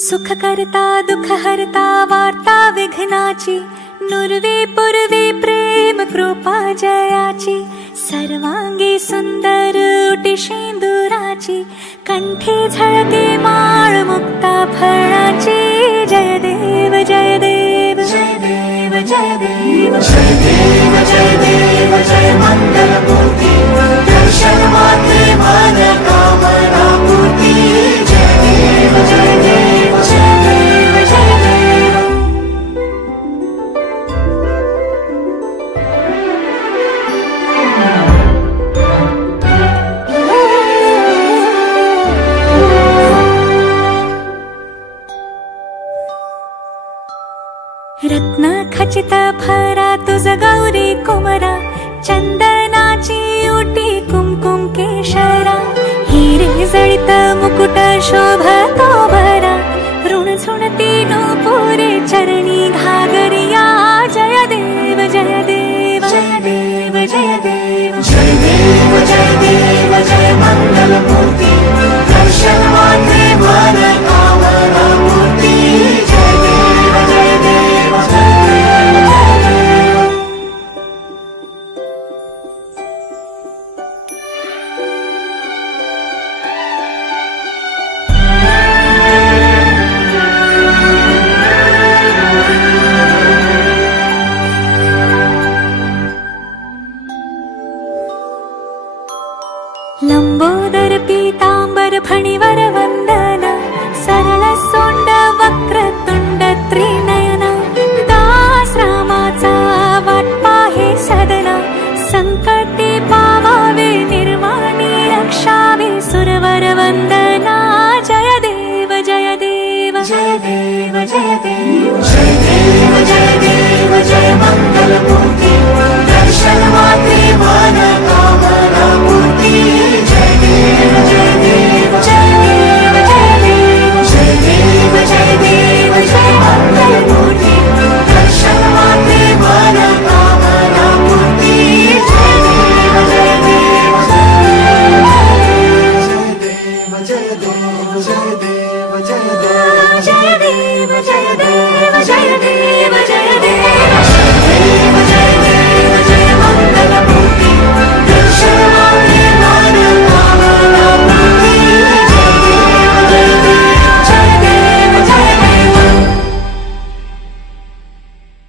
सुख करता दुख हरता वार्ता विघ्नाची, नुरवे पुरवे प्रेम कृपा जयाची, सर्वांगी सुंदर उटी शेंदुराची, कंठी झळके माळ मुक्ता फळाची। जय देव जय देव जय देव जय देव जय देव जय देव जय मंगल मूर्ति, दर्शन मात्रे मन कामना पूर्ति। जय देव जय देव जय देव जय देव। रत्न खचित भरा तुझ गौरी कुमरा, चंदनाची उटी कुमकुम केशरा, हिरे जळित मुकुट शोभतो भरा, ऋण झुणती नूपुरे चरणी घागरिया। जय देव जय देव जय देव जय देव जय देव जय देव जय मंगल मूर्ति, दर्शन मात्रे मन कामना पूर्ति। जय देव जय देव जय देव जय देव। लंबोदर पीतांबर फणीवर वंदना, सरळ सोंड वक्रतुंड त्रिनयना, दास रामाचा वाटपा हे सदना, संकटे पावावे निर्वाणी रक्षावे सुरवर वंदना। जय देव जय देव जय देव जय देव जय देव जय देव जय मंगल मूर्ति,